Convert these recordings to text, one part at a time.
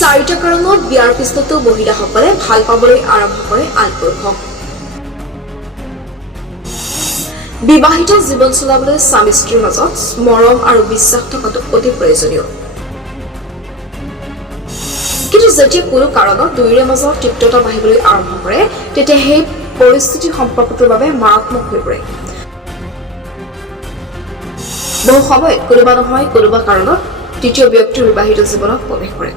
চাৰিটা কাৰণত বিয়াৰ পিছতো মহিলাসকলে ভাল পাবলৈ আৰম্ভ কৰে আন পুৰুষক। বিবাহিত জীৱন চলাবলৈ স্বামী স্ত্ৰীৰ মাজত মৰম আৰু বিশ্বাস থকাটো অতি প্ৰয়োজনীয়। কিন্তু যেতিয়া কোনো কাৰণত দুয়োৰে মাজত তিক্ততা বাঢ়িবলৈ আৰম্ভ কৰে তেতিয়া সেই পৰিস্থিতি সম্পৰ্কটোৰ বাবে মাৰাত্মক হৈ পৰে। বহু সময়ত কোনোবা নহয় কোনোবা কাৰণত তৃতীয় ব্যক্তিৰ বিবাহিত জীৱনত প্ৰৱেশ কৰে।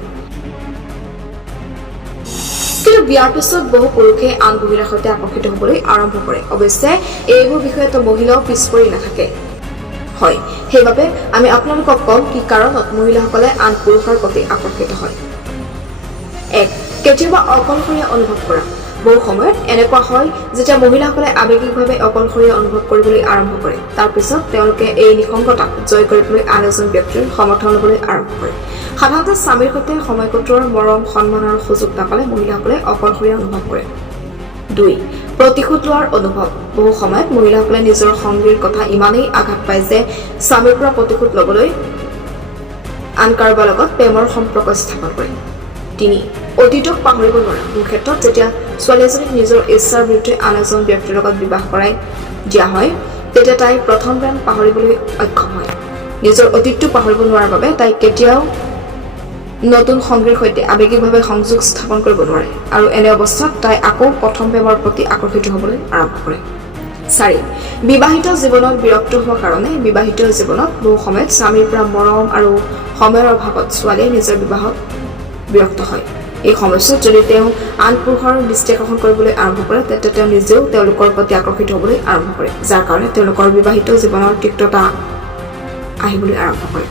কিন্তু বিয়াৰ পিছত বহু পুৰুষে আন মহিলাৰ সৈতে আকৰ্ষিত হ'বলৈ আৰম্ভ কৰে। অৱশ্যে এইবোৰ বিষয়ত মহিলাও পিছ পৰি নাথাকে। হয়, সেইবাবে আমি আপোনালোকক কম কি কাৰণত মহিলাসকলে আন পুৰুষৰ প্ৰতি আকৰ্ষিত হয়। 1. কেতিয়াবা অকলশৰীয়া অনুভৱ কৰা। বহু সময়ত এনেকুৱা হয় যেতিয়া মহিলাসকলে আৱেগিকভাৱে অকলশৰীয়া অনুভৱ কৰিবলৈ আৰম্ভ কৰে। তাৰ পিছত তেওঁলোকে এই নিসংগতাক জয় কৰিবলৈ আন এজন ব্যক্তিৰ সমৰ্থন ল'বলৈ আৰম্ভ কৰে। সাধাৰণতে স্বামীৰ সৈতে সময় কটোৱাৰ মৰম সন্মান আৰু সুযোগ নাপালে মহিলাসকলে অকলশৰীয়া অনুভৱ কৰে। 2. প্ৰতিশোধ লোৱাৰ অনুভৱ। বহু সময়ত মহিলাসকলে নিজৰ সংগীৰ কথা ইমানেই আঘাত পায় যে স্বামীৰ পৰা প্ৰতিশোধ ল'বলৈ আন কাৰোবাৰ লগত প্ৰেমৰ সম্পৰ্ক স্থাপন কৰে। 3. অতীতক পাহৰিব নোৱাৰা। বহু ক্ষেত্ৰত যেতিয়া ছোৱালী এজনীক নিজৰ ইচ্ছাৰ বিৰুদ্ধে আন এজন ব্যক্তিৰ লগত বিবাহ কৰাই দিয়া হয় তেতিয়া তাই প্ৰথম প্ৰেম পাহৰিবলৈ অক্ষম হয়। নিজৰ অতীতটো পাহৰিব নোৱাৰাৰ বাবে তাই কেতিয়াও নতুন সংগীৰ সৈতে আৱেগিকভাৱে সংযোগ স্থাপন কৰিব নোৱাৰে আৰু এনে অৱস্থাত তাই আকৌ প্ৰথম প্ৰেমৰ প্ৰতি আকৰ্ষিত হ'বলৈ আৰম্ভ কৰে। 4. বিবাহিত জীৱনত বিৰক্ত হোৱাৰ কাৰণে। বিবাহিত জীৱনত বহু সময়ত স্বামীৰ পৰা মৰম আৰু সময়ৰ অভাৱত ছোৱালীয়ে নিজৰ বিবাহত বিৰক্ত হয়। এই সময়ছোৱাত যদি তেওঁ আন পুৰুষৰ দৃষ্টি আকৰ্ষণ কৰিবলৈ আৰম্ভ কৰে তেন্তে তেওঁ নিজেও তেওঁলোকৰ প্ৰতি আকৰ্ষিত হ'বলৈ আৰম্ভ কৰে, যাৰ কাৰণে তেওঁলোকৰ বিবাহিত জীৱনৰ তিক্ততা আহিবলৈ আৰম্ভ কৰে।